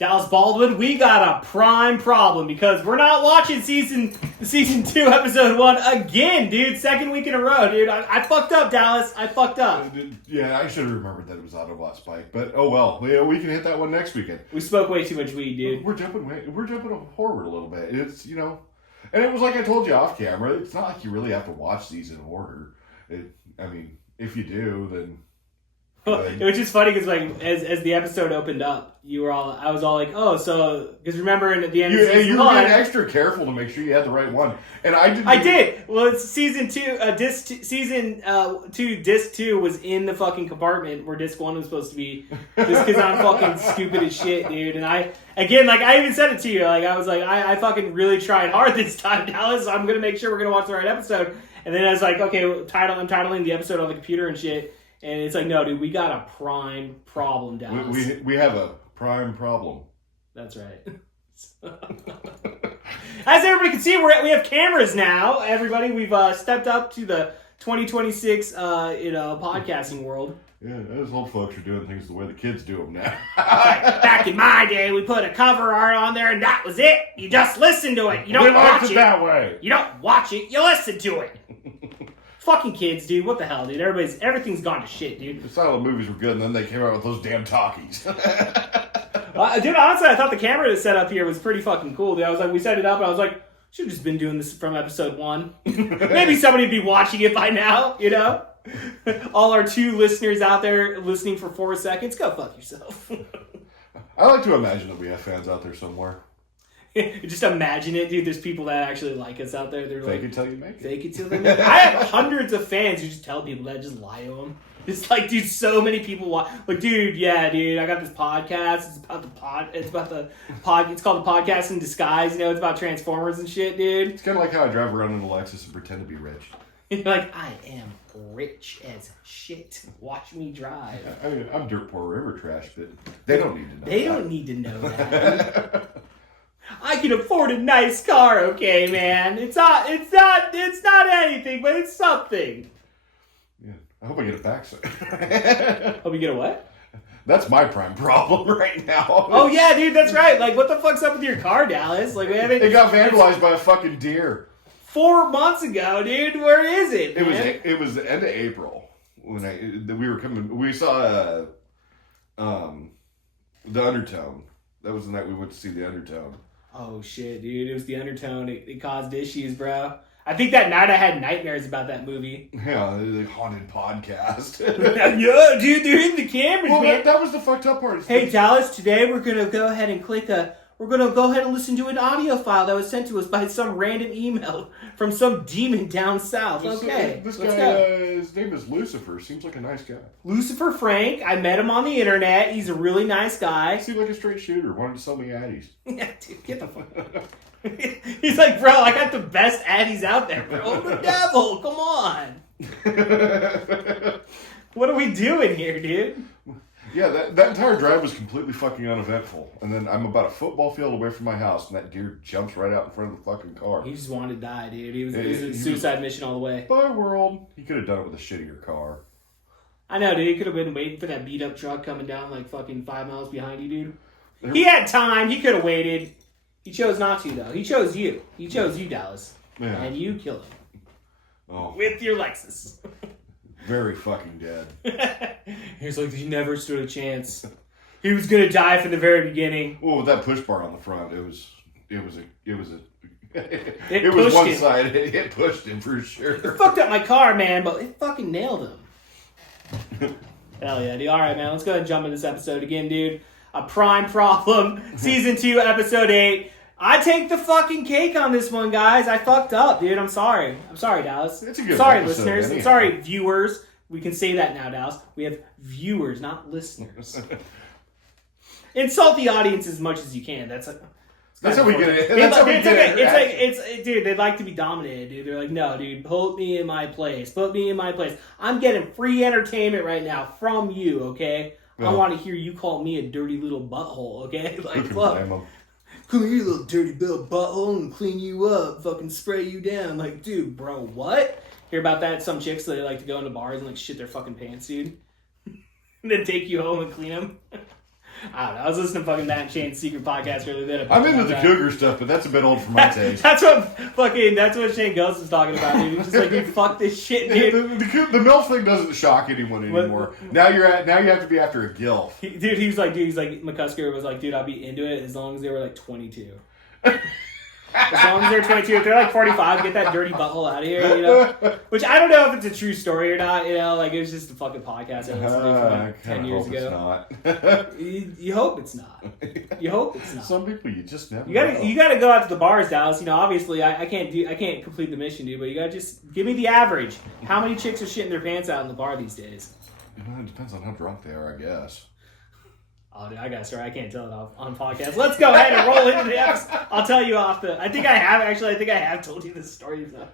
Dallas Baldwin, we got a prime problem because we're not watching season 2, episode 1 again, dude. Second week in a row, dude. I fucked up, Dallas. I fucked up. Yeah, I should have remembered that it was Autobot Spike, but oh well. Yeah, we can hit that one next weekend. We spoke way too much weed, dude. We're jumping forward a little bit. It's and it was like I told you off camera. It's not like you really have to watch these in order. If you do, then. Which is funny because like as the episode opened up, I was all like, oh, so because remember at the end of season 1, you were being extra careful to make sure you had the right one, and I didn't. I did. Well, it's season 2, season 2, disc 2 was in the fucking compartment where disc 1 was supposed to be. Just because I'm fucking stupid as shit, dude. And I even said it to you. Like I was like, I fucking really tried hard this time, Dallas. So I'm gonna make sure we're gonna watch the right episode. And then I was like, okay, I'm titling the episode on the computer and shit. And it's like, no, dude, we got a prime problem, Dallas. We have a prime problem. That's right. As everybody can see, we have cameras now. Everybody, we've stepped up to the 2026, podcasting world. Yeah, those old folks are doing things the way the kids do them now. Back in my day, we put a cover art on there, and that was it. You just listen to it. You don't watch it that way. You don't watch it. You listen to it. Fucking kids, dude. What the hell, dude? Everything's gone to shit, dude. The silent movies were good, and then they came out with those damn talkies. Dude, honestly, I thought the camera set up here was pretty fucking cool, dude. I was like, we set it up, and I was like, should have just been doing this from episode 1. Maybe somebody would be watching it by now, you know? All our 2 listeners out there listening for 4 seconds, go fuck yourself. I like to imagine that we have fans out there somewhere. Just imagine it, dude. There's people that actually like us out there. They're fake it till you make it. Fake it till they make it. I have hundreds of fans who just tell people that, just lie to them. It's like, dude, so many people watch. Like, dude, yeah, dude, I got this podcast. It's about the pod. It's called The Podcast in Disguise. You know, it's about Transformers and shit, dude. It's kind of like how I drive around in a Lexus and pretend to be rich. You're like, I am rich as shit. Watch me drive. I mean, I'm dirt poor river trash, but they don't need to know. They don't need to know that. I can afford a nice car, okay, man. It's not anything, but it's something. Yeah, I hope I get it back soon. Hope you get a what? That's my prime problem right now. Oh yeah, dude, that's right. Like, what the fuck's up with your car, Dallas? Like, we haven't. It got vandalized by a fucking deer 4 months ago, dude. Where is it? Man? It was the end of April when we were coming. We saw the Undertone. That was the night we went to see the Undertone. Oh shit, dude! It was the Undertone. It caused issues, bro. I think that night I had nightmares about that movie. Yeah, the haunted podcast. Yeah, dude, they're in the cameras, man. That was the fucked up part. Hey, Dallas, today we're gonna go ahead and we're gonna go ahead and listen to an audio file that was sent to us by some random email from some demon down south. Okay, this guy, his name is Lucifer. Seems like a nice guy. Lucifer Frank. I met him on the internet. He's a really nice guy. Seemed like a straight shooter. Wanted to sell me Addies. Yeah, dude, get the fuck out. He's like, bro, I got the best Addies out there, bro. I'm the devil. Come on. What are we doing here, dude? Yeah, that entire drive was completely fucking uneventful. And then I'm about a football field away from my house, and that deer jumps right out in front of the fucking car. He just wanted to die, dude. It was a suicide mission all the way. Bye, world. He could have done it with a shittier car. I know, dude. He could have been waiting for that beat-up truck coming down like fucking 5 miles behind you, dude. He had time. He could have waited. He chose not to, though. He chose you. He chose you, Dallas. Yeah. And you killed him. Oh. With your Lexus. Very fucking dead. He was like, he never stood a chance. He was gonna die from the very beginning. Well, with that push bar on the front, it was pushed one him. side. It pushed him for sure. It fucked up my car, man, but it fucking nailed him. Hell yeah, dude. All right, man. Let's go ahead and jump in this episode again, dude. A prime problem. Season 2, episode 8. I take the fucking cake on this one, guys. I fucked up, dude. I'm sorry. I'm sorry, Dallas. It's a good sorry, episode, listeners. anyhow. I'm sorry, viewers. We can say that now, Dallas. We have viewers, not listeners. Insult the audience as much as you can. That's how we get it. Dude, they'd like to be dominated, dude. They're like, no, dude, put me in my place. Put me in my place. I'm getting free entertainment right now from you, okay? I want to hear you call me a dirty little butthole, okay? Like, fuck. Come here, little dirty little butthole, and clean you up, fucking spray you down. Like, dude, bro, what? Hear about that? Some chicks, they like to go into bars and like shit their fucking pants, dude. And then take you home and clean them. I don't know. I was listening to fucking Matt and Shane's secret podcast earlier today. I'm into the cougar stuff, but that's a bit old for my taste. That's what Shane Ghost was talking about, dude. He's just like, dude, fuck this shit, dude. The MILF thing doesn't shock anyone anymore. Now you have to be after a GILF. He's like, McCusker was like, dude, I'll be into it as long as they were like 22. As long as they're 22, if they're like 45, get that dirty butthole out of here, you know? Which I don't know if it's a true story or not, you know? Like, it was just a fucking podcast I listened to from like 10 years ago. It's not. You hope it's not. You hope it's not. Some people you just never You gotta go out to the bars, Dallas. You know, obviously I can't complete the mission, dude, but you gotta just give me the average. How many chicks are shitting their pants out in the bar these days? Well, it depends on how drunk they are, I guess. Oh, dude, I got a story. I can't tell it on podcast. Let's go ahead and roll into the episode. I'll tell you off the. I think I have told you this story. So.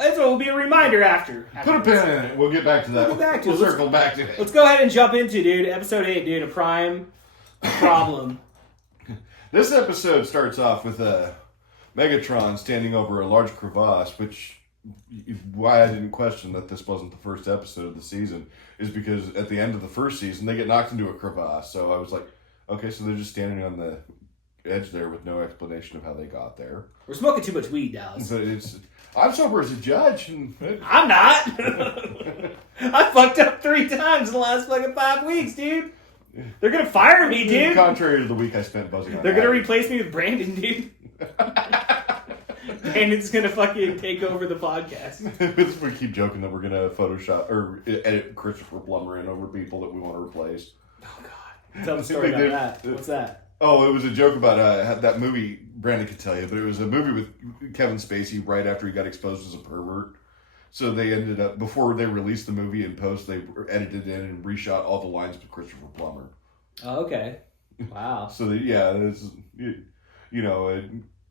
It will be a reminder after Put a pin in it. We'll get back to that. We'll circle back to it. Let's go ahead and jump into, dude. Episode 8, dude. A prime problem. This episode starts off with Megatron standing over a large crevasse, which why I didn't question that this wasn't the first episode of the season is because at the end of the first season they get knocked into a crevasse. So I was like, okay, so they're just standing on the edge there with no explanation of how they got there. We're smoking too much weed, Dallas. But I'm sober as a judge. I'm not. I fucked up 3 times in the last fucking 5 weeks, dude. They're gonna fire me, dude. Contrary to the week I spent buzzing on. They're gonna replace me with Brandon, dude. Brandon's gonna fucking take over the podcast. We keep joking that we're gonna Photoshop or edit Christopher Plummer in over people that we want to replace. Oh God! Tell the story about that. What's that? Oh, it was a joke about that movie. Brandon could tell you, but it was a movie with Kevin Spacey right after he got exposed as a pervert. So they ended up before they released the movie in post, they edited in and reshot all the lines with Christopher Plummer. Oh, okay. Wow. So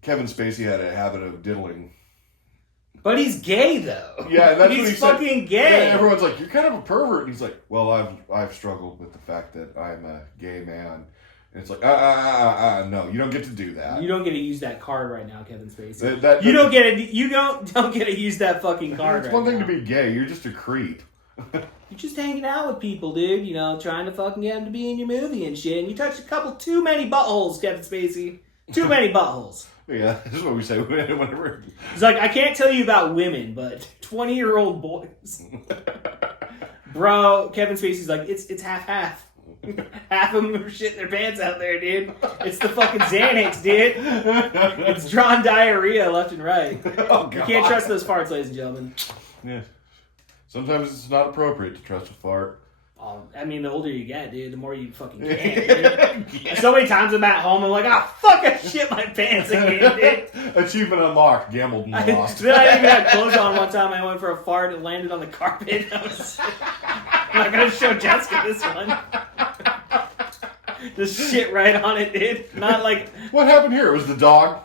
Kevin Spacey had a habit of diddling. But he's gay, though. Yeah, that's he's what he fucking said. gay. And everyone's like, "You're kind of a pervert." And he's like, "Well, I've struggled with the fact that I'm a gay man." And it's like, no, you don't get to do that. You don't get to use that card right now, Kevin Spacey. You don't get to use that fucking card. It's one thing to be gay. You're just a creep. You're just hanging out with people, dude. You know, trying to fucking get them to be in your movie and shit. And you touched a couple too many buttholes, Kevin Spacey. Too many buttholes. Yeah, this is what we say whenever. He's like, I can't tell you about women, but 20-year-old boys. Bro, Kevin Spacey's like, it's half-half. Half of them are shitting their pants out there, dude. It's the fucking Xanax, dude. It's drawn diarrhea left and right. Oh, God. You can't trust those farts, ladies and gentlemen. Yeah. Sometimes it's not appropriate to trust a fart. I mean, the older you get, dude, the more you fucking can. Yeah. So many times I'm at home, I'm like, fuck, I shit my pants again, dude. Achievement unlocked, gambled and lost. Then I even had clothes on one time. I went for a fart and landed on the carpet. I'm not going to show Jessica this one. Just shit right on it, dude. Not like... What happened here? It was the dog.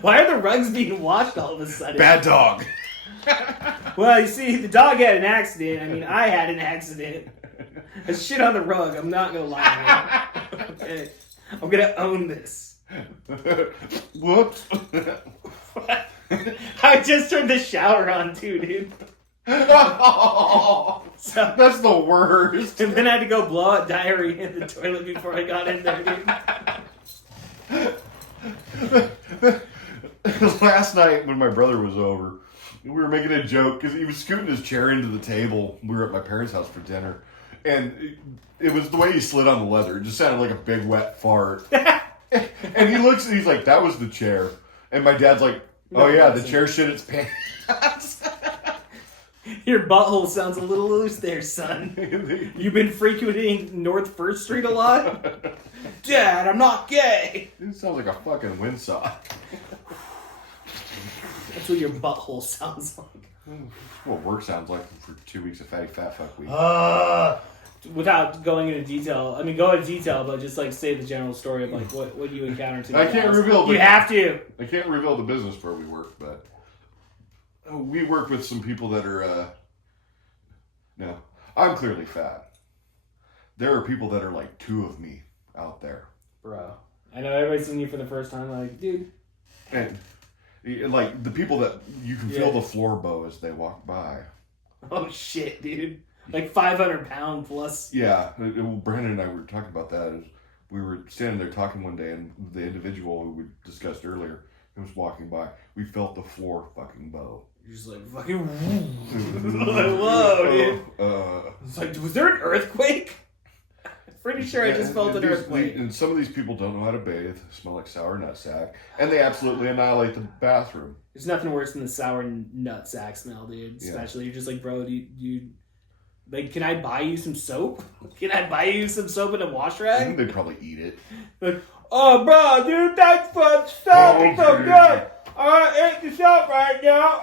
Why are the rugs being washed all of a sudden? Bad dog. Well, you see, the dog had an accident. I mean, I had an accident. I shit on the rug. I'm not going to lie to you. Okay. I'm going to own this. Whoops. I just turned the shower on, too, dude. Oh, so, that's the worst. And then I had to go blow out diarrhea in the toilet before I got in there, dude. Last night when my brother was over, we were making a joke because he was scooting his chair into the table. We were at my parents' house for dinner, and it was the way he slid on the leather. It just sounded like a big wet fart. And he looks and he's like, "That was the chair." And my dad's like, "Oh yeah, the chair shit its pants." Your butthole sounds a little loose there, son. You've been frequenting North First Street a lot? Dad, I'm not gay. It sounds like a fucking windsock. That's what your butthole sounds like. What work sounds like for 2 weeks of fatty fat fuck week. Without going into detail, I mean, go into detail, but just like say the general story of like what you encountered today. I can't reveal. You have to. I can't reveal the business where we work, but we work with some people that are. No, I'm clearly fat. There are people that are like 2 of me out there, bro. I know everybody's seeing you for the first time. Like, dude, and like the people that you can feel the floor bow as they walk by. Oh shit, dude. Like 500-pound plus. Yeah. Brandon and I were talking about that. We were standing there talking one day, and the individual who we discussed earlier, who was walking by, we felt the floor fucking bow. You're just like, fucking... Whoa, dude. It's like, was there an earthquake? Pretty sure I just felt an earthquake. And some of these people don't know how to bathe, smell like sour nutsack, and they absolutely annihilate the bathroom. There's nothing worse than the sour nutsack smell, dude. Especially, you're just like, bro, you like, can I buy you some soap? Can I buy you some soap in a wash rag? They'd probably eat it. Like, oh, bro, dude, that's fun stuff. It's so good. I ate the soap right now.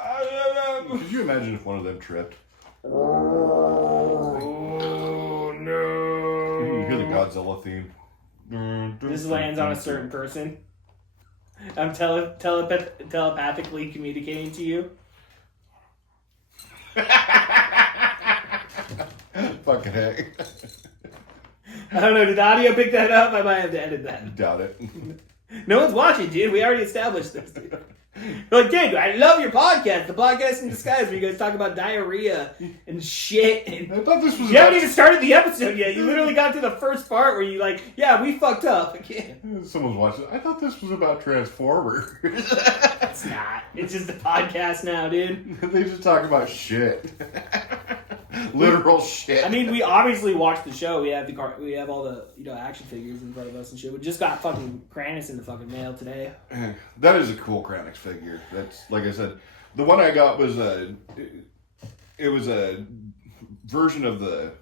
Could you imagine if one of them tripped? Oh, no. You hear the Godzilla theme. This lands on a certain person. I'm telepathically communicating to you. Fucking heck. I don't know. Did the audio pick that up? I might have to edit that. Doubt it. No one's watching, dude. We already established this, dude. Like, dude, I love your podcast. The Podcast in Disguise, where you guys talk about diarrhea and shit. And I thought this was. You haven't even started the episode yet. You literally got to the first part where you like, yeah, we fucked up. Someone's watching. I thought this was about Transformers. It's not. It's just a podcast now, dude. They just talk about shit. Literal shit. I mean, we obviously watched the show. We have all the action figures in front of us and shit. We just got fucking Kranis in the fucking mail today. That is a cool Kranis figure. That's, like I said, the one I got was a version of the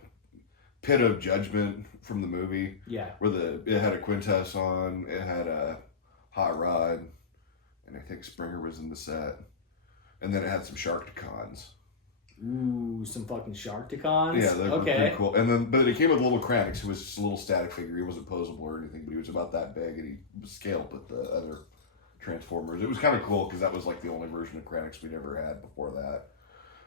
Pit of Judgment from the movie. Yeah. Where it had a Quintess on, it had a Hot Rod, and I think Springer was in the set, and then it had some Sharkticons. Ooh, some fucking Sharkticons? Yeah, they were pretty cool. And then, but it came with little Kranix, who was just a little static figure. He wasn't posable or anything, but he was about that big, and he was scaled with the other Transformers. It was kind of cool, because that was like the only version of Kranix we'd ever had before that.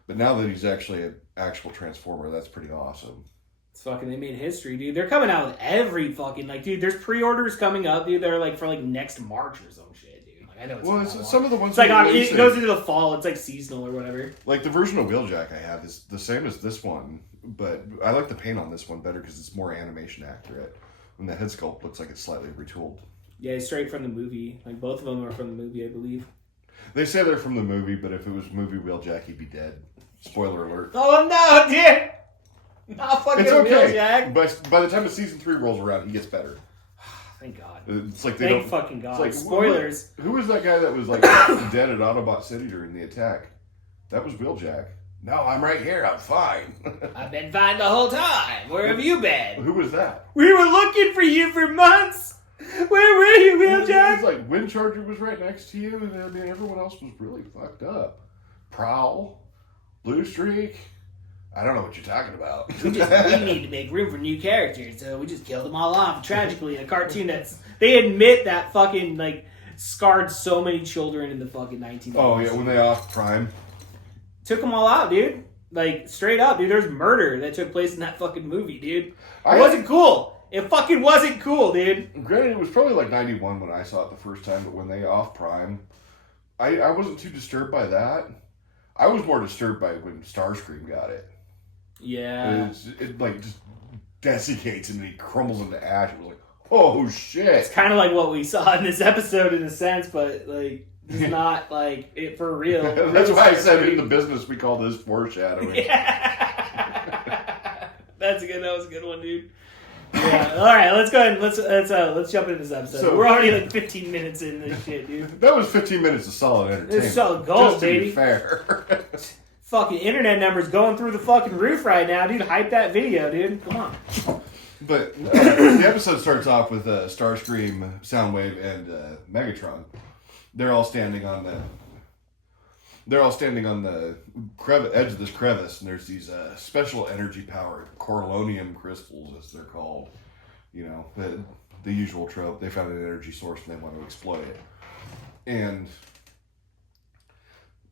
But now that he's actually an actual Transformer, that's pretty awesome. It's fucking, they made history, dude. They're coming out with every fucking, like, dude, there's pre-orders coming up, dude. They're like for like next March or some shit. I know it's some of the ones. It's like it goes into the fall. It's like seasonal or whatever. Like the version of Wheeljack I have is the same as this one, but I like the paint on this one better because it's more animation accurate. And the head sculpt looks like it's slightly retooled. Yeah, straight from the movie. Like both of them are from the movie, I believe. They say they're from the movie, but if it was movie Wheeljack, he'd be dead. Spoiler alert. Oh no, dude! Not fucking it's okay. Wheeljack. But by the time of season 3 rolls around, he gets better. Thank God. It's like Thank fucking God. Like, spoilers. Who was that guy that was like dead at Autobot City during the attack? That was Wheeljack. No, I'm right here. I'm fine. I've been fine the whole time. Where have you been? Who was that? We were looking for you for months. Where were you, Wheeljack? It was like Windcharger was right next to you, and I mean everyone else was really fucked up. Prowl, Blue Streak. I don't know what you're talking about. We need to make room for new characters, so we just killed them all off tragically in a cartoon they admit that fucking like scarred so many children in the fucking 1990s. Oh yeah, when they off Prime. Took them all out, dude. Like straight up, dude. There's murder that took place in that fucking movie, dude. It wasn't cool. It fucking wasn't cool, dude. Granted, it was probably like 91 when I saw it the first time, but when they off Prime, I wasn't too disturbed by that. I was more disturbed by when Starscream got it. Yeah. It like just desiccates him and he crumbles into ash. It was like, oh shit. It's kind of like what we saw in this episode in a sense, but like it's not like it for real. That's why I said in the business we call this foreshadowing. Yeah. That was a good one, dude. Yeah. All right, let's go ahead and let's jump into this episode. So, we're already like 15 minutes in this shit, dude. That was 15 minutes of solid entertainment. It's solid gold, just baby. To be fair. Fucking internet numbers going through the fucking roof right now, dude. Hype that video, dude. Come on. But the episode starts off with Starscream, Soundwave, and Megatron. They're all standing on the edge of this crevice, and there's these special energy-powered coralonium crystals, as they're called. You know, the usual trope. They found an energy source and they want to exploit it, and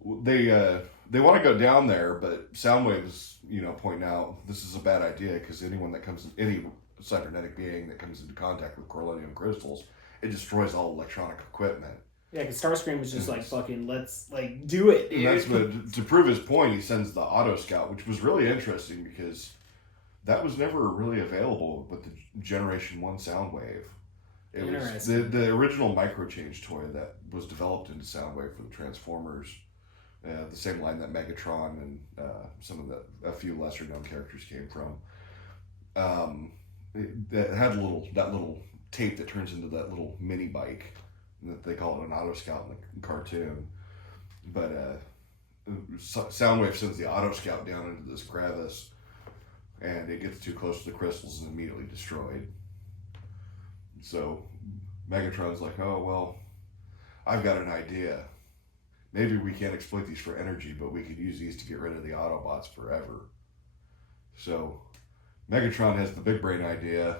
they want to go down there, but Soundwave is, pointing out this is a bad idea because any cybernetic being that comes into contact with coralonium crystals, it destroys all electronic equipment. Yeah, because Starscream was just like, fucking, let's, like, do it, dude. And that's what, to prove his point, he sends the Auto Scout, which was really interesting because that was never really available with the Generation 1 Soundwave. It was the original Microchange toy that was developed into Soundwave for the Transformers. The same line that Megatron and a few lesser known characters came from. It had that little tape that turns into that little mini bike. That they call it an Auto Scout in the cartoon. But Soundwave sends the Auto Scout down into this crevice, and it gets too close to the crystals and immediately destroyed. So Megatron's like, oh, well, I've got an idea. Maybe we can't exploit these for energy, but we could use these to get rid of the Autobots forever. So Megatron has the big brain idea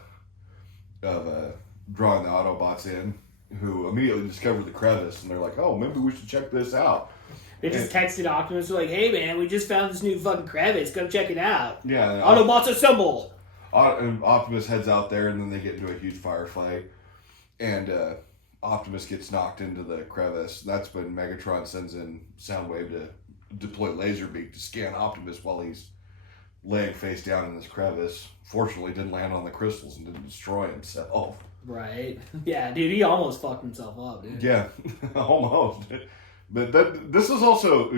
of drawing the Autobots in, who immediately discover the crevice, and they're like, oh, maybe we should check this out. They just texted Optimus, like, hey, man, we just found this new fucking crevice. Go check it out. Yeah. Autobots assemble! And Optimus heads out there, and then they get into a huge firefight. And Optimus gets knocked into the crevice. That's when Megatron sends in Soundwave to deploy Laserbeak to scan Optimus while he's laying face down in this crevice. Fortunately, didn't land on the crystals and didn't destroy himself. Right. Yeah, dude, he almost fucked himself up, dude. Yeah, almost. But this is also,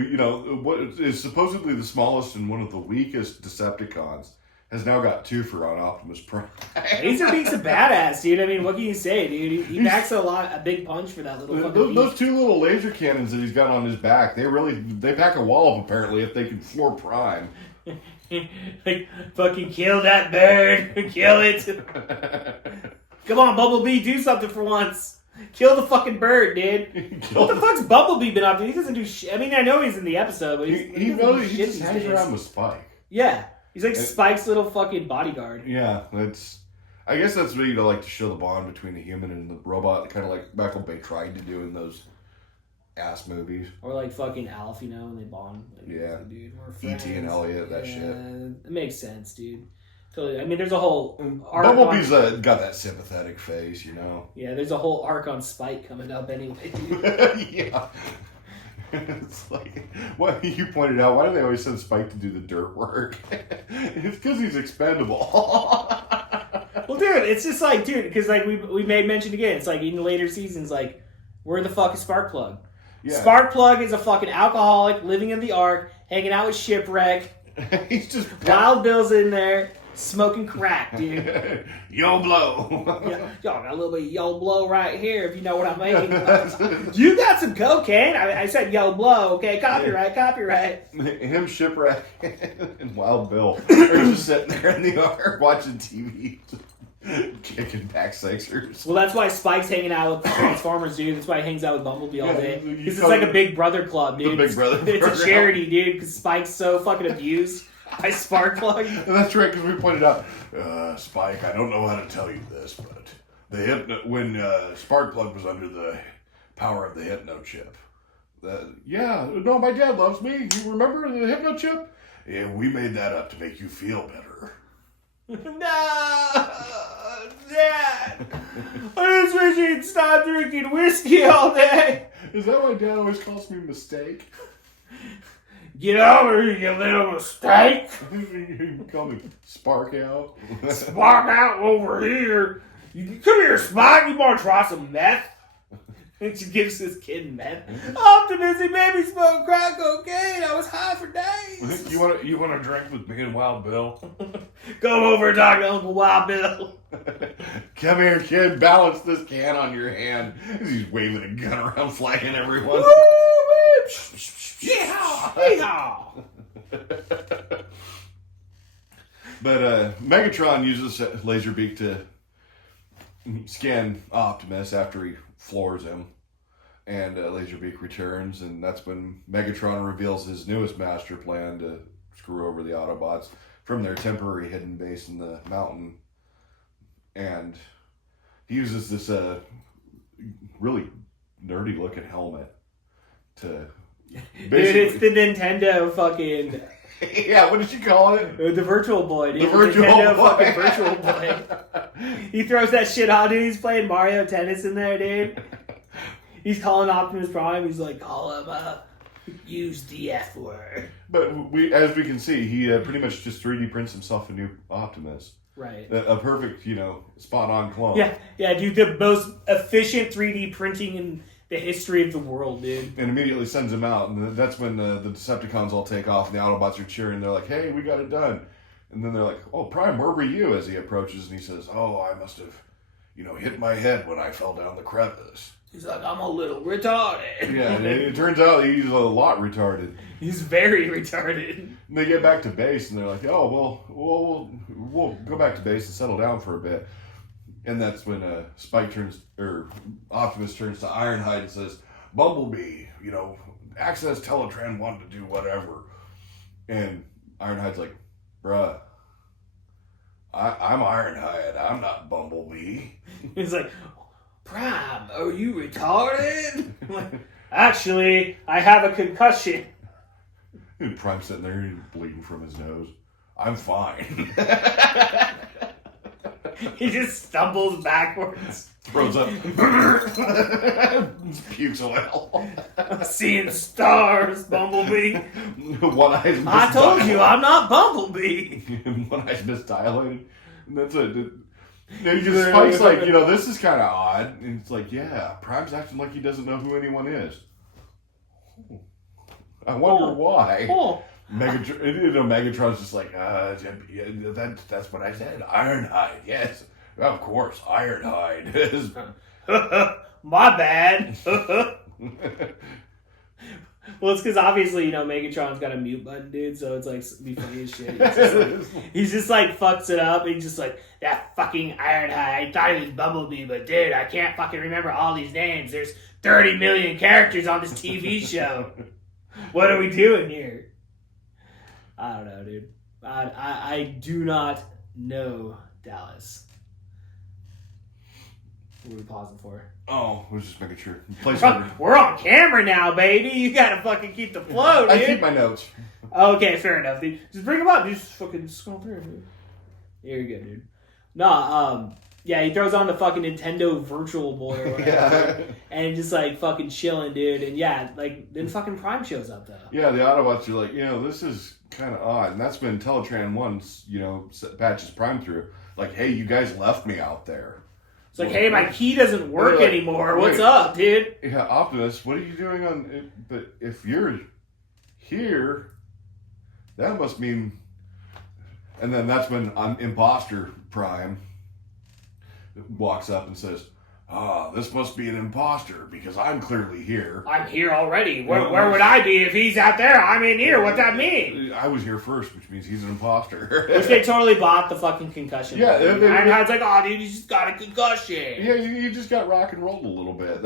what is supposedly the smallest and one of the weakest Decepticons has now got two for on Optimus Prime. Laserbeak's a badass, dude. I mean, what can you say, dude? He packs a big punch for that little fucking those two little laser cannons that he's got on his back, they pack a wallop, apparently, if they can floor Prime. Like, fucking kill that bird. Kill it. Come on, Bumblebee, do something for once. Kill the fucking bird, dude. What the fuck's Bumblebee been up to? He doesn't do shit. I mean, I know he's in the episode, but he just hangs around with Spike. Yeah. He's like Spike's little fucking bodyguard. Yeah, I guess that's what you like to show the bond between the human and the robot, kind of like Michael Bay tried to do in those ass movies. Or like fucking Alf, when they bond. Like, yeah. Dude, we're friends. E.T. and Elliot, that shit. It makes sense, dude. Totally. I mean, there's a whole arc. Bumblebee's got that sympathetic face, Yeah, there's a whole arc on Spike coming up anyway, dude. Yeah. It's like, what you pointed out, why do they always send Spike to do the dirt work? It's because he's expendable. Well, dude, it's just like, dude, because like we made mention again, it's like in later seasons, like, where the fuck is Sparkplug? Yeah. Sparkplug is a fucking alcoholic living in the Ark, hanging out with Shipwreck. He's just Wild Bill's in there. Smoking crack, dude. Yo blow. Y'all got a little bit of yo blow right here, if you know what I mean. You got some cocaine? I said yo blow, okay? Copyright. Him, Shipwreck, and Wild Bill are just sitting there in the Ark watching TV, kicking back sixers. Well, that's why Spike's hanging out with the Transformers, dude. That's why he hangs out with Bumblebee all day. Because it's like a Big Brother club, dude. The Big Brother It's a charity, dude, because Spike's so fucking abused. By Sparkplug? And that's right, because we pointed out, Spike, I don't know how to tell you this, but when Sparkplug was under the power of the Hypno chip, my dad loves me. You remember the Hypno chip? Yeah, we made that up to make you feel better. No, Dad. I just wish he'd stop drinking whiskey all day. Is that why Dad always calls me Mistake? Get over here, you little mistake. You call me Spark Out. Spark Out over here. Come here, Spike. You want to try some meth? And she gives this kid meth. Optimus, he made me smoke crack cocaine. I was high for days. You want to drink with me and Wild Bill? Come over and talk to Uncle Wild Bill. Come here, kid. Balance this can on your hand. He's waving a gun around, flagging everyone. Yeehaw! But Megatron uses Laserbeak to scan Optimus after he floors him. And Laserbeak returns, and that's when Megatron reveals his newest master plan to screw over the Autobots from their temporary hidden base in the mountain. And he uses this really nerdy-looking helmet to... Dude, it's the Nintendo fucking... Yeah, what did you call it? The Virtual Boy, dude. The Virtual Nintendo Boy. Fucking Virtual Boy. He throws that shit on, dude. He's playing Mario Tennis in there, dude. He's calling Optimus Prime. He's like, call him up. Use the F word. But as we can see, he pretty much just 3D prints himself a new Optimus. Right. A perfect, spot-on clone. Yeah, dude, the most efficient 3D printing in the history of the world, dude. And immediately sends him out, and that's when the Decepticons all take off, and the Autobots are cheering. They're like, hey, we got it done. And then they're like, oh, Prime, where were you? As he approaches, and he says, oh, I must have, hit my head when I fell down the crevice. He's like, I'm a little retarded. Yeah, and it turns out he's a lot retarded. He's very retarded. And they get back to base, and they're like, oh, well, we'll go back to base and settle down for a bit. And that's when Optimus turns to Ironhide and says, Bumblebee, Access Teletran wanted to do whatever. And Ironhide's like, bruh, I'm Ironhide, I'm not Bumblebee. He's like, Prime, are you retarded? Actually, I have a concussion. And Prime's sitting there bleeding from his nose. I'm fine. He just stumbles backwards. Throws up. Pukes oil. I'm seeing stars, Bumblebee. One eye's misdilated. I told you, I'm not Bumblebee. One eye's misdilated. And that's it. Spike's like, this is kind of odd. And it's like, yeah, Prime's acting like he doesn't know who anyone is. I wonder why. Megatron's just like, that's what I said. Ironhide, yes. Of course, Ironhide is. My bad. Well, it's because obviously, Megatron's got a mute button, dude, so it's like, be funny as shit. He's just like fucks it up. He's just like, that fucking Ironhide. I thought he was Bumblebee, but dude, I can't fucking remember all these names. There's 30 million characters on this TV show. What are we doing here? I don't know, dude. I do not know Dallas. What are we pausing for? Oh, we're just making sure. We're on camera now, baby. You gotta fucking keep the flow, dude. I keep my notes. Okay, fair enough, dude. Just bring them up. Just fucking scroll through, dude. You're good, dude. No, yeah, he throws on the fucking Nintendo Virtual Boy or whatever. And just like fucking chilling, dude. And yeah, like then fucking Prime shows up though. Yeah, the Autobots are like, this is kind of odd. And that's when Teletran 1, patches Prime through. Like, hey, you guys left me out there. It's like, hey, my key doesn't work anymore. What's up, dude? Yeah, Optimus, what are you doing on it? But if you're here, that must mean... And then that's when Imposter Prime walks up and says, this must be an imposter because I'm clearly here. I'm here already. Where would I be if he's out there? I'm in here. What's that mean? I was here first, which means he's an imposter. Which they totally bought the fucking concussion. Yeah. Ironhide's like, oh, dude, you just got a concussion. Yeah, you just got rock and rolled a little bit.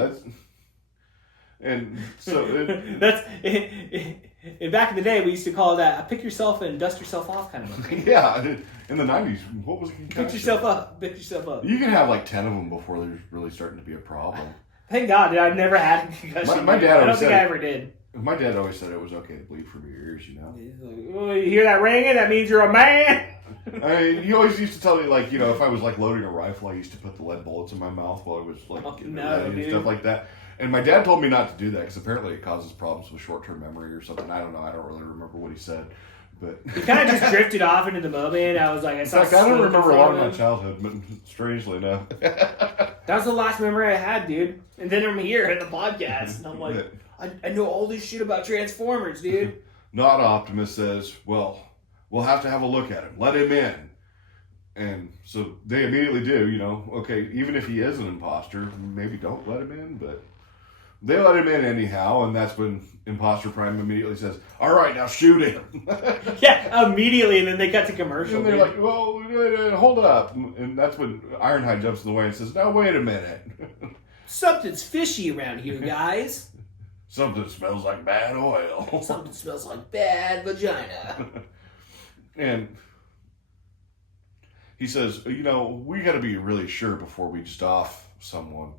And so... Back in the day, we used to call that a pick yourself and dust yourself off kind of thing. Yeah, in the 90s, what was a concussion? Pick yourself up. You can have like 10 of them before they're really starting to be a problem. Thank God, dude, I've never had a concussion. My dad I don't think I ever did. My dad always said it was okay to bleed from your ears, He's like, oh, you hear that ringing? That means you're a man. He always used to tell me, like, if I was like loading a rifle, I used to put the lead bullets in my mouth while I was like getting ready and stuff like that. And my dad told me not to do that because apparently it causes problems with short-term memory or something. I don't know. I don't really remember what he said. But he kind of just drifted off into the moment. I was like, I don't remember a lot of my childhood, but strangely enough. That was the last memory I had, dude. And then I'm here at the podcast. And I'm like, I know all this shit about Transformers, dude. Not Optimus says, well, we'll have to have a look at him. Let him in. And so they immediately do, okay, even if he is an imposter, maybe don't let him in, but... They let him in anyhow, and that's when Imposter Prime immediately says, all right, now shoot him. Yeah, immediately, and then they cut to commercial. And they're like, well, hold up. And that's when Ironhide jumps in the way and says, now wait a minute. Something's fishy around here, guys. Something smells like bad oil. Something smells like bad vagina. And he says, we got to be really sure before we just off someone.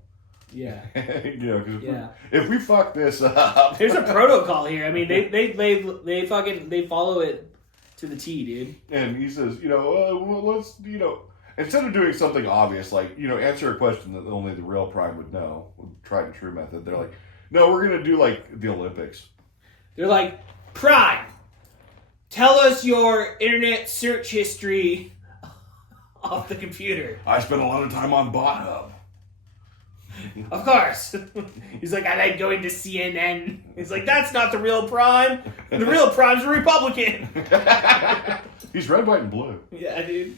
Yeah. If we fuck this up, there's a protocol here. I mean, they follow it to the T, dude. And he says, well, let's, Instead of doing something obvious, like, answer a question that only the real Prime would know, tried and true method, they're like, no, we're going to do, like, the Olympics. They're like, Prime, tell us your internet search history off the computer. I spent a lot of time on BotHub. Of course. He's like, I like going to CNN. He's like, that's not the real Prime. The real Prime's a Republican. He's red, white, and blue. Yeah, dude.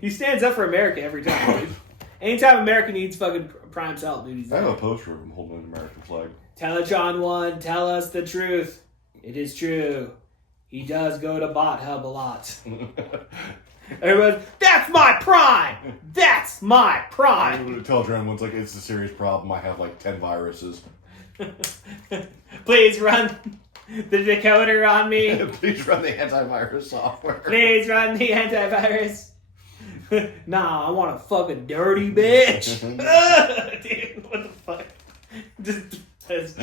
He stands up for America every time, dude. Anytime America needs fucking Prime's help, dude, he's I there. have a poster of him holding an American flag. Teletron 1, tell us the truth. It is true. He does go to BotHub a lot. Everyone, that's my Prime! That's my Prime! Teletron 1's like, it's a serious problem. I have like 10 viruses. Please run the decoder on me. Please run the antivirus software. Please run the antivirus. Nah, I want to fuck a dirty bitch. Dude, what the fuck? Just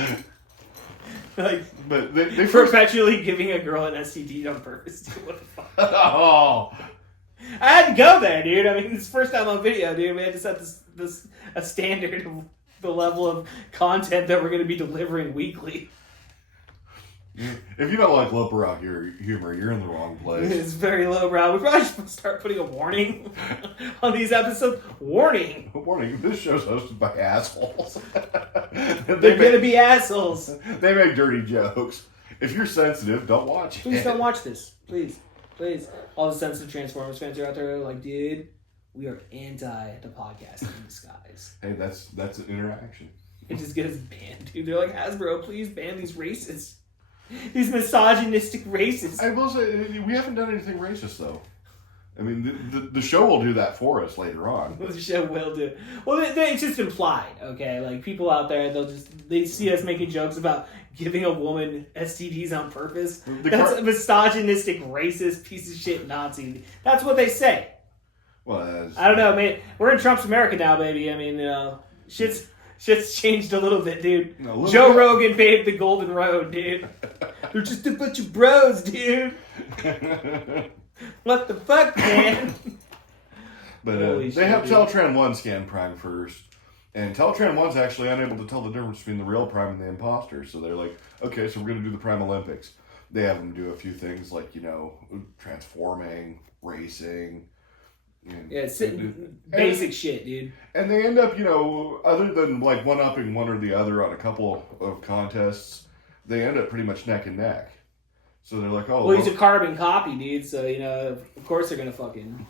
like, but they perpetually giving a girl an STD on purpose. Dude, what the fuck? Oh. I had to go there, dude. I mean, it's the first time on video, dude. We had to set this a standard of the level of content that we're going to be delivering weekly. If you don't like lowbrow humor, you're in the wrong place. It's very lowbrow. We probably should start putting a warning on these episodes. Warning. Warning, this show's hosted by assholes. They're going to be assholes. They make dirty jokes. If you're sensitive, don't watch it. Please don't watch this. Please. Please. All the sensitive Transformers fans are out there like, dude, we are anti the podcast in disguise. Hey, that's an interaction. It just gets banned, dude. They're like, Hasbro, please ban these racists. These misogynistic racists. I will say, we haven't done anything racist, though. I mean, the show will do that for us later on. The show will do. Well, it's just implied, okay? Like, people out there, they see us making jokes about giving a woman STDs on purpose. That's a misogynistic, racist, piece of shit Nazi. That's what they say. Well, I don't know, man. We're in Trump's America now, baby. I mean, shit's changed a little bit, dude. Joe Rogan paved the golden road, dude. They're just a bunch of bros, dude. What the fuck, man? But they have Teletran 1 scan Prime first. And Teletran 1's actually unable to tell the difference between the real Prime and the imposter. So they're like, okay, so we're going to do the Prime Olympics. They have them do a few things like, transforming, racing. Yeah, basic shit, dude. And they end up, other than like one-upping one or the other on a couple of contests, they end up pretty much neck and neck. So they're like, oh, well, he's a carbon copy, dude. So of course they're gonna fucking,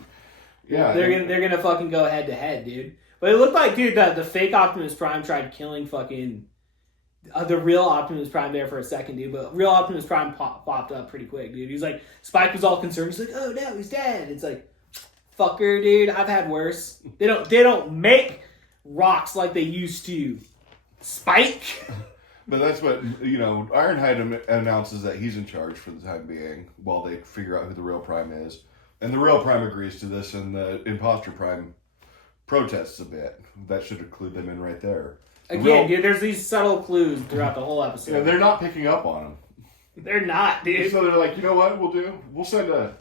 yeah, they're gonna fucking go head to head, dude. But it looked like, dude, that the fake Optimus Prime tried killing fucking the real Optimus Prime there for a second, dude. But real Optimus Prime popped up pretty quick, dude. He's like, Spike was all concerned. He's like, oh no, he's dead. It's like, fucker, dude. I've had worse. They don't make rocks like they used to. Spike. But that's what, Ironhide announces that he's in charge for the time being while they figure out who the real Prime is. And the real Prime agrees to this, and the imposter Prime protests a bit. That should include them in right there. Again, dude, there's these subtle clues throughout the whole episode. Yeah, they're not picking up on them. They're not, dude. So they're like, you know what we'll do? We'll send the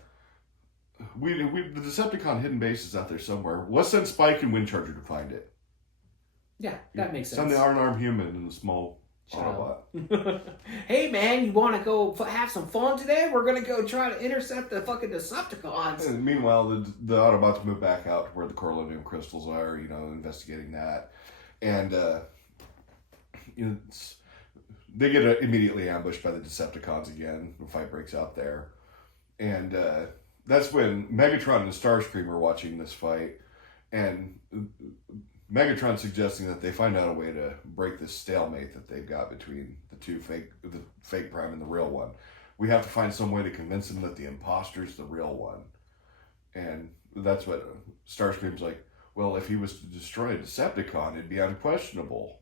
Decepticon hidden base is out there somewhere. Let's send Spike and Windcharger to find it. Yeah, that makes sense. Send the unarmed human and the small Autobot. Hey man, you want to go have some fun today? We're gonna go try to intercept the fucking Decepticons. And meanwhile, the Autobots move back out to where the Corellium crystals are. Investigating that, and they get immediately ambushed by the Decepticons again. The fight breaks out there, and that's when Megatron and Starscream are watching this fight, and Megatron suggesting that they find out a way to break this stalemate that they've got between the fake Prime and the real one. We have to find some way to convince them that the imposter's the real one. And that's what Starscream's like, well, if he was to destroy a Decepticon, it'd be unquestionable.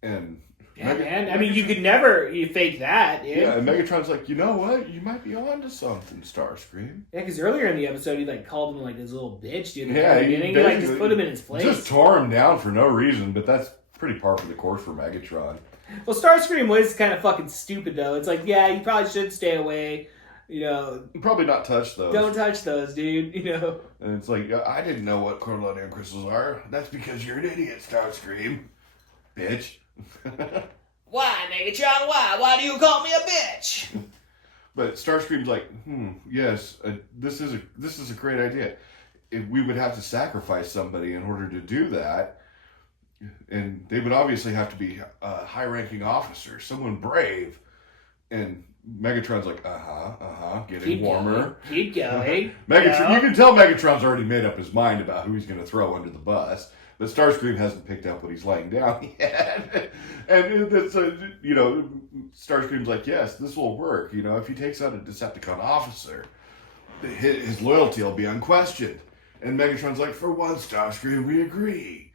And man. I mean, you could never fake that, dude. Yeah, and Megatron's like, you know what? You might be onto something, Starscream. Yeah, because earlier in the episode, he called him this little bitch, dude. Yeah, he just put him in his place. Just tore him down for no reason, but that's pretty par for the course for Megatron. Well, Starscream was kind of fucking stupid, though. It's like, yeah, you probably should stay away. You know, probably not touch those. Don't touch those, dude. You know. And it's like, I didn't know what cornelian crystals are. That's because you're an idiot, Starscream. Bitch. Why, Megatron? Why? Why do you call me a bitch? But Starscream's like, yes, this is a great idea. If we would have to sacrifice somebody in order to do that, and they would obviously have to be a high-ranking officer, someone brave. And Megatron's like, getting Keep warmer. Going. Keep going. Megatron, you can tell Megatron's already made up his mind about who he's going to throw under the bus. But Starscream hasn't picked up what he's laying down yet. And that's, Starscream's like, yes, this will work. You know, if he takes out a Decepticon officer, his loyalty will be unquestioned. And Megatron's like, for once, Starscream, we agree.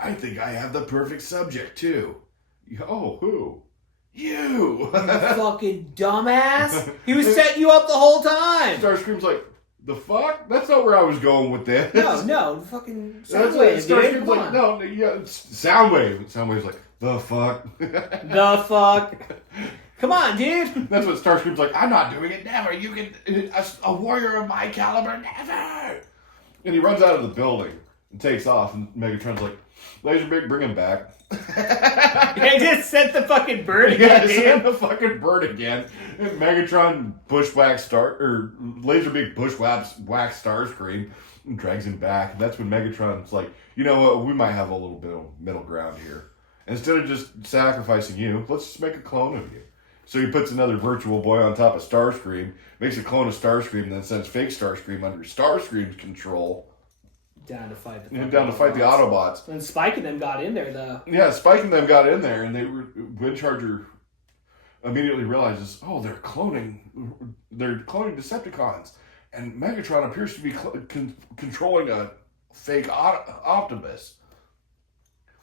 I think I have the perfect subject, too. Oh, who? You! Fucking dumbass! He was setting you up the whole time! Starscream's like, the fuck? That's not where I was going with this. No, fucking Soundwave, Starscream's like, no, yeah, Soundwave. Soundwave's like, the fuck? The fuck? Come on, dude! That's what Starscream's like, I'm not doing it, never. You can, a warrior of my caliber, never! And he runs out of the building and takes off, and Megatron's like, Laserbeak, bring him back. They just sent the fucking bird again, sent the fucking bird again. And Megatron Laserbeak bushwhacks Starscream and drags him back. And that's when Megatron's like, you know what, we might have a little bit of middle ground here. Instead of just sacrificing you, let's just make a clone of you. So he puts another virtual boy on top of Starscream, makes a clone of Starscream, and then sends fake Starscream under Starscream's control. Down to fight the Autobots. And Spike and them got in there, though. Yeah, Spike and them got in there, and Windcharger immediately realizes, oh, they're cloning Decepticons, and Megatron appears to be controlling a fake Optimus.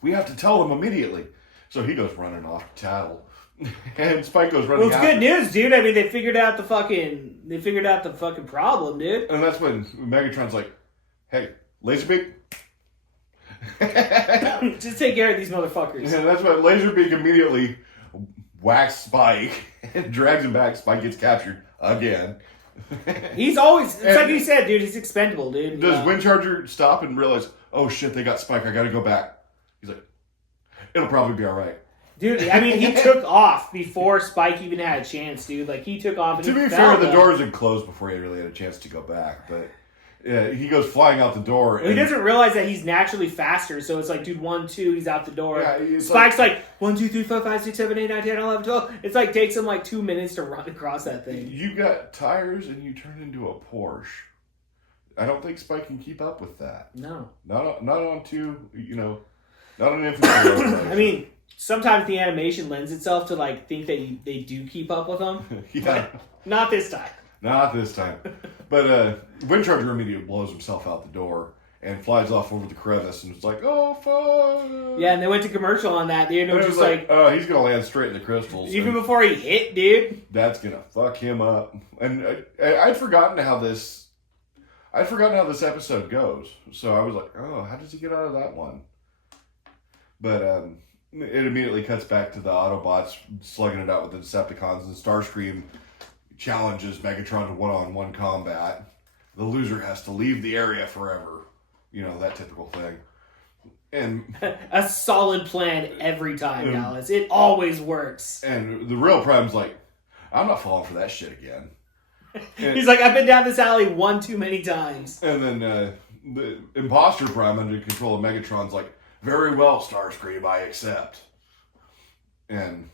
We have to tell them immediately. So he goes running off to tattle, and Spike goes running. Well, it's good news, dude. I mean, they figured out the fucking problem, dude. And that's when Megatron's like, "Hey, Laserbeak." Just take care of these motherfuckers. And that's when Laserbeak immediately whacks Spike and drags him back. Spike gets captured again. He's always, it's like he said, dude, he's expendable, dude. Does Windcharger stop and realize, oh shit, they got Spike, I gotta go back? He's like, it'll probably be alright. Dude, I mean, he took off before Spike even had a chance, dude. Like, he took off and to be fair, the doors had closed before he really had a chance to go back, but yeah, he goes flying out the door. Well, he doesn't realize that he's naturally faster, so it's like, dude, 1, 2, he's out the door. Yeah, Spike's like 1, 2, 3, 4, 5, 6, 7, 8, 9, 10, 11, 12. It's like, takes him like 2 minutes to run across that thing. You got tires and you turn into a Porsche. I don't think Spike can keep up with that. No. Not on not an infantry. I mean, sometimes the animation lends itself to like think that they do keep up with them. Yeah. Not this time. Not this time. But Windcharger immediately blows himself out the door and flies off over the crevice, and it's like, oh, fuck. Yeah, and they went to commercial on that, dude. And it was just like, oh, he's going to land straight in the crystals. Even before he hit, dude. That's going to fuck him up. And I'd forgotten how this episode goes. So I was like, oh, how does he get out of that one? But it immediately cuts back to the Autobots slugging it out with the Decepticons, and Starscream challenges Megatron to one-on-one combat. The loser has to leave the area forever. You know, that typical thing. And a solid plan every time, Dallas. It always works. And the real Prime's like, I'm not falling for that shit again. He's like, I've been down this alley one too many times. And then the imposter Prime, under control of Megatron's like, very well, Starscream, I accept. And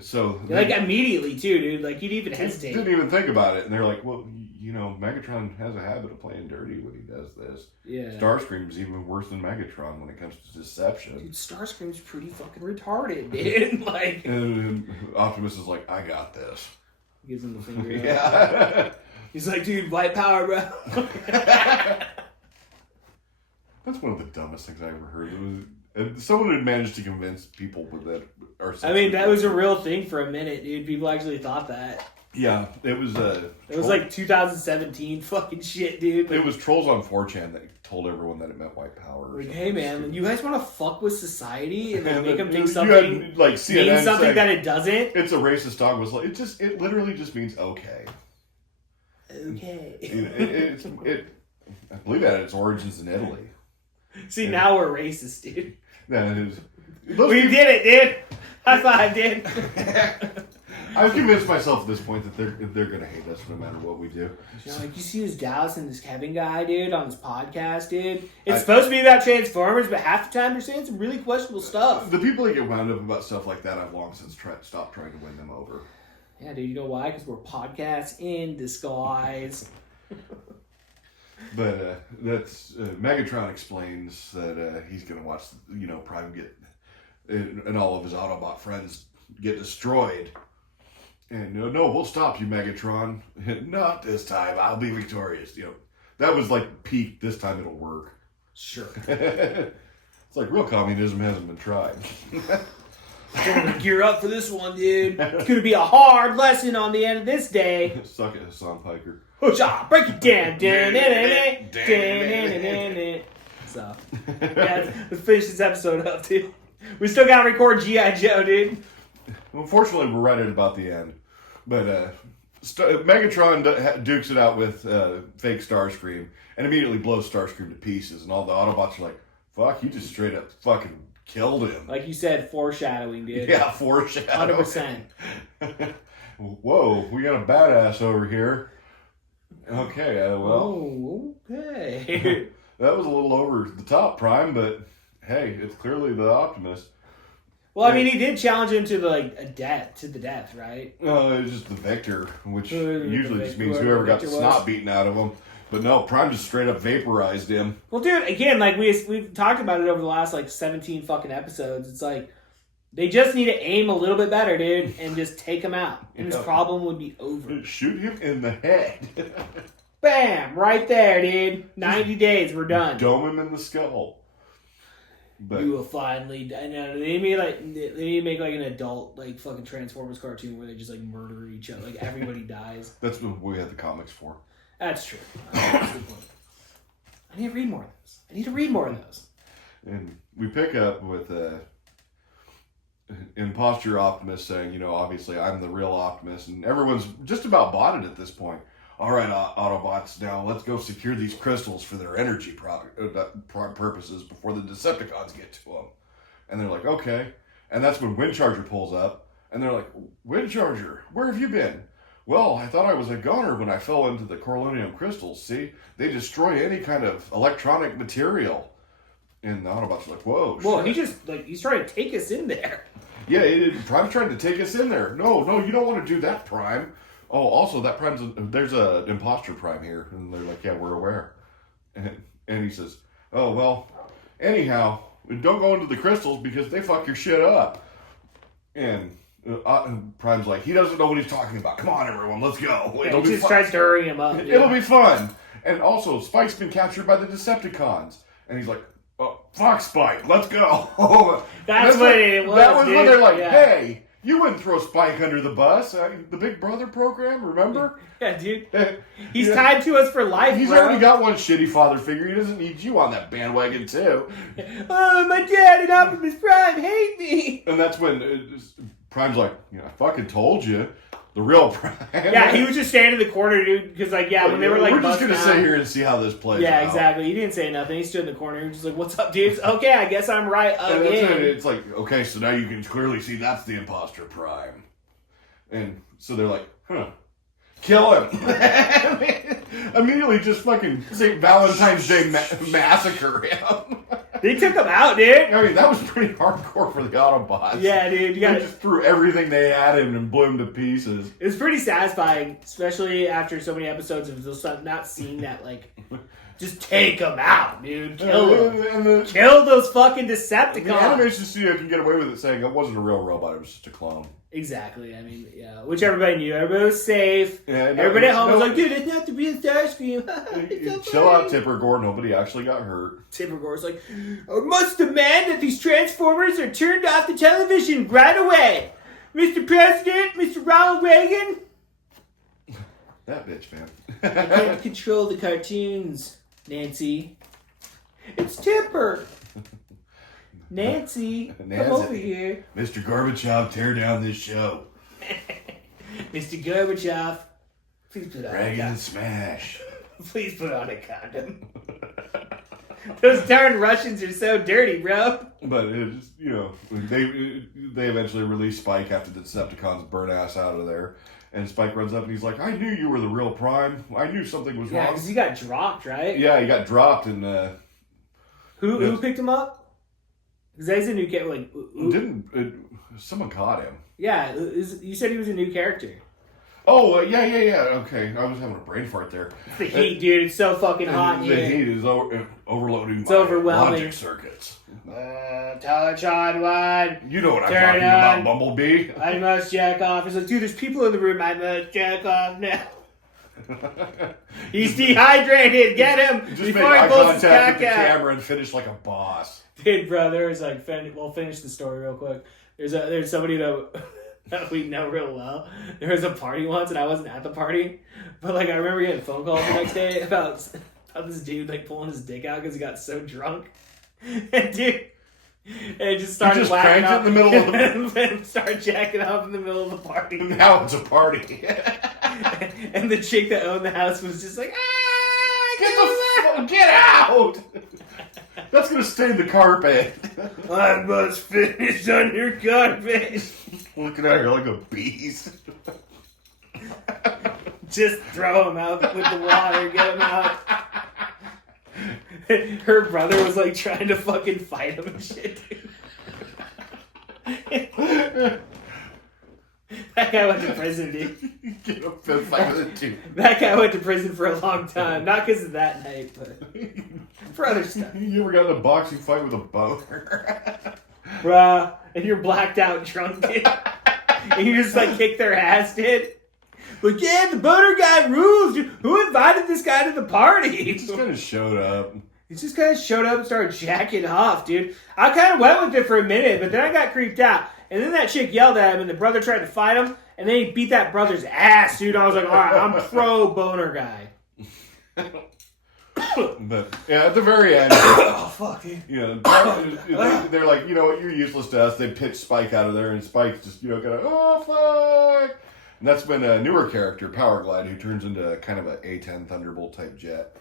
so... Like, immediately, too, dude. Like, he'd even hesitate. Didn't even think about it. And they're like, well, you know, Megatron has a habit of playing dirty when he does this. Yeah. Starscream's even worse than Megatron when it comes to deception. Dude, Starscream's pretty fucking retarded, dude. Like... And Optimus is like, I got this. Gives him the finger. Yeah. He's like, dude, white power, bro. That's one of the dumbest things I ever heard. It was, someone had managed to convince people with that. I mean, that was a real thing for a minute, dude. People actually thought that. Yeah, it was. It was like 2017 fucking shit, dude. It was trolls on 4chan that told everyone that it meant white power. Like, hey man, you guys want to fuck with society and then make them think you something had, like, CNN means something saying, that it doesn't? It's a racist dog whistle. It literally just means okay. Okay. I believe it had its origins in Italy. See, now we're racist, dude. Did did it, dude. High five, dude. I've convinced myself at this point that they're gonna hate us no matter what we do. You know, like, you see this Dallas and this Kevin guy, dude, on his podcast, dude. It's supposed to be about Transformers, but half the time they're saying some really questionable stuff. The people that get wound up about stuff like that, I've long since stopped trying to win them over. Yeah, dude, you know why? Because we're podcasts in disguise. But that's Megatron explains that he's gonna watch, Prime get and all of his Autobot friends get destroyed. And no, we'll stop you, Megatron. Not this time. I'll be victorious. That was like peak. This time it'll work. Sure. It's like real communism hasn't been tried. Gonna gear up for this one, dude. It's gonna be a hard lesson on the end of this day. Suck it, Hassan Piker. Break it down. So, yeah, let's finish this episode up, dude. We still gotta record G.I. Joe, dude. Unfortunately, we're right at about the end. But Megatron dukes it out with fake Starscream and immediately blows Starscream to pieces. And all the Autobots are like, fuck, you just straight up fucking killed him. Like you said, foreshadowing, dude. Yeah, foreshadowing. 100%. Whoa, we got a badass over here. Okay, Oh, okay. That was a little over the top, Prime, but hey, it's clearly the Optimus. Well, I mean, he did challenge him to the death, right? No, it was just the Vector, which usually just means whoever got the snot beaten out of him. But no, Prime just straight up vaporized him. Well, dude, again, like we've talked about it over the last 17 fucking episodes. It's like they just need to aim a little bit better, dude, and just take him out, and his problem would be over. Shoot him in the head. Bam! Right there, dude. 90 days, we're done. Dome him in the skull. But you will finally. I know they need to make an adult fucking Transformers cartoon where they just murder each other, everybody dies. That's what we had the comics for. That's true. I need to read more of those. And we pick up with imposter Optimus saying, obviously I'm the real Optimus, and everyone's just about bought it at this point. All right, Autobots, now let's go secure these crystals for their energy purposes before the Decepticons get to them. And they're like, okay. And that's when Windcharger pulls up, and they're like, Windcharger, where have you been? Well, I thought I was a goner when I fell into the Corellium crystals. See, they destroy any kind of electronic material. And the Autobots are like, whoa, well, shit. He's trying to take us in there. Yeah, Prime's trying to take us in there. No, you don't want to do that, Prime. Oh, also, that there's an imposter Prime here. And they're like, yeah, we're aware. And he says, oh, well, anyhow, don't go into the crystals because they fuck your shit up. And Prime's like, he doesn't know what he's talking about. Come on, everyone, let's go. Yeah, he just tries to hurry him up. It'll be fun. And also, Spike's been captured by the Decepticons. And he's like, oh, fuck Spike, let's go. That's what it was. That was dude. when they're like, hey, you wouldn't throw Spike under the bus. The Big Brother program, remember? Yeah, dude. He's tied to us for life, He's already got one shitty father figure. He doesn't need you on that bandwagon, too. Oh, my dad and Optimus Prime hate me. And that's when Prime's like, I fucking told you. The real Prime. Yeah, he was just standing in the corner, dude, because, when they were, we're just going to sit here and see how this plays out. Yeah, exactly. He didn't say nothing. He stood in the corner. He was just like, what's up, dudes? Okay, I guess I'm right again. And it's like, okay, so now you can clearly see that's the imposter Prime. And so they're like, kill him. Immediately just fucking St. Valentine's Day massacre him. They took him out, dude. I mean, that was pretty hardcore for the Autobots. Yeah, dude. They just threw everything they had in and blew him to pieces. It was pretty satisfying, especially after so many episodes of just not seeing that, just take them out, dude. Kill them. Kill those fucking Decepticons. The animation studio can get away with it saying it wasn't a real robot, it was just a clone. Exactly. I mean, yeah. Which everybody knew. Everybody was safe. Yeah, everybody at home was like, dude, it's not the real Starscream. Chill out, Tipper Gore. Nobody actually got hurt. Tipper Gore's like, I must demand that these Transformers are turned off the television right away. Mr. President, Mr. Ronald Reagan. That bitch, man. I can't control the cartoons, Nancy. It's Tipper. Nancy, come over here. Mr. Gorbachev, tear down this show. Mr. Gorbachev, Please put on Dragon Smash. Please put on a condom. Those darn Russians are so dirty, bro. But it's, you know, they eventually release Spike after the Decepticons burn ass out of there. And Spike runs up and he's like, I knew you were the real Prime. I knew something was wrong. Yeah, because he got dropped, right? Yeah, he got dropped. And who picked him up? Because he's a new character. Like, someone caught him. Yeah, you said he was a new character. Oh, yeah. Okay, I was having a brain fart there. It's the heat, dude. It's so fucking hot The here. heat is overloading It's my overwhelming. logic circuits. Teletron 1. You know what I'm Turn talking on. about, Bumblebee. I must jack off. He's like, dude, there's people in the room. I must jack off now. He's dehydrated. Get him Just before make he eye pulls his contact cock with the out. camera and finish like a boss. Dude, bro, there's like, we'll finish the story real quick. There's somebody that we know real well. There was a party once, and I wasn't at the party, but like I remember getting a phone call the next day about this dude like pulling his dick out because he got so drunk, and dude, and it just started just whacking cranked it up in the middle of the and started jacking off in the middle of the party. Now it's a party. And the chick that owned the house was just like, Get out! That's gonna stain the carpet. I must finish on your carpet. Looking at her like a beast. Just throw him out with the water, get him out. Her brother was like trying to fucking fight him and shit, dude. That guy went to prison, dude. Get a fist fight with it too. That guy went to prison for a long time. Not because of that night, but for other stuff. You ever got in a boxing fight with a boner? Bruh, and you're blacked out drunk, dude. And you just like kick their ass, dude. Like, yeah, the boner guy rules, dude. Who invited this guy to the party? He just kind of showed up. He just kind of showed up and started jacking off, dude. I kind of went with it for a minute, but then I got creeped out. And then that chick yelled at him, and the brother tried to fight him, and then he beat that brother's ass, dude. I was like, all right, I'm pro boner guy. But yeah, at the very end, Oh, fuck, dude. you know, they're like, you know what, you're useless to us. They pitch Spike out of there, and Spike's just, you know, kind of, oh, fuck. And that's when a newer character, Powerglide, who turns into kind of an A-10 Thunderbolt type jet,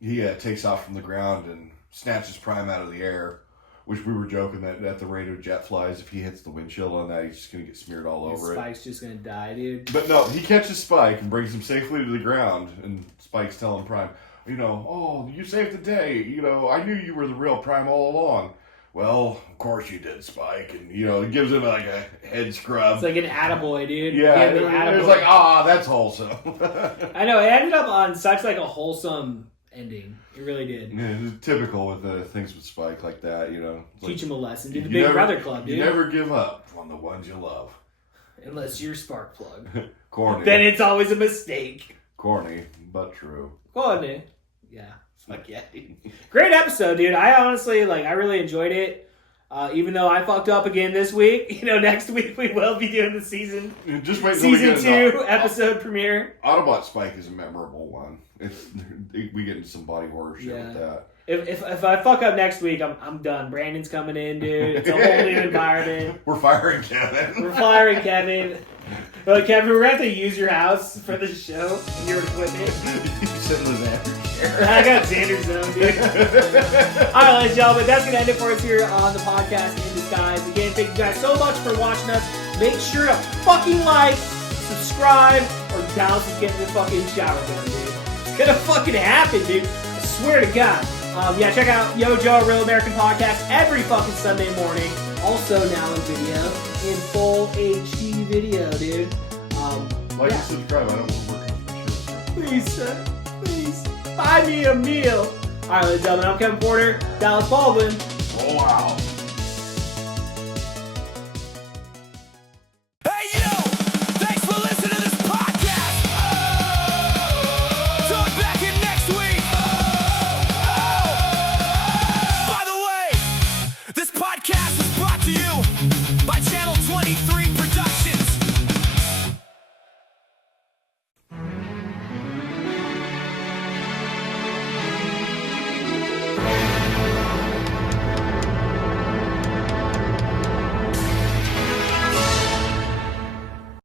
he takes off from the ground and snatches Prime out of the air. Which we were joking that at the rate of jet flies, if he hits the windshield on that, he's just going to get smeared all over Spike's just going to die, dude. But no, he catches Spike and brings him safely to the ground. And Spike's telling Prime, you know, oh, you saved the day. You know, I knew you were the real Prime all along. Well, of course you did, Spike. And, you know, it gives him like a head scrub. It's like an attaboy, dude. Yeah, it was like, that's wholesome. I know, it ended up on such like a wholesome ending. It really did. Yeah, it's typical with things with Spike like that, you know. Teach him a lesson. Do the you Big never- Brother Club, dude. You never give up on the ones you love. Unless you're spark plug. Corny. Then it's always a mistake. Corny, but true. Go on, dude. Yeah. Fuck yeah, dude. Great episode, dude. I honestly, I really enjoyed it. Even though I fucked up again this week. You know, next week we will be doing the season Just wait till we season get 2 episode premiere. Autobot Spike is a memorable one. We get into some body horror shit with that. If I fuck up next week, I'm done. Brandon's coming in, dude. It's a whole new environment. We're firing Kevin. We're firing Kevin. But Kevin, we're going to have to use your house for the show. Your equipment. You sit in the Xander chair. I got Xander's zone, dude. Alright, ladies and gentlemen, that's going to end it for us here on the podcast In Disguise. Again, thank you guys so much for watching us. Make sure to fucking like, subscribe, or Dallas is getting the fucking shower done, dude. It's going to fucking happen, dude. I swear to God. Yeah, check out Yo Joe, Real American Podcast every fucking Sunday morning. Also now in video, in full HD video, dude. Like and subscribe. I don't want to work on my show. Please, sir. Please. Buy me a meal. Alright, ladies and gentlemen, I'm Kevin Porter, Dallas Baldwin. Oh, wow. Hey, yo! Thanks for listening to this podcast! Tune back in next week! By the way, this podcast is brought to you by Channel 23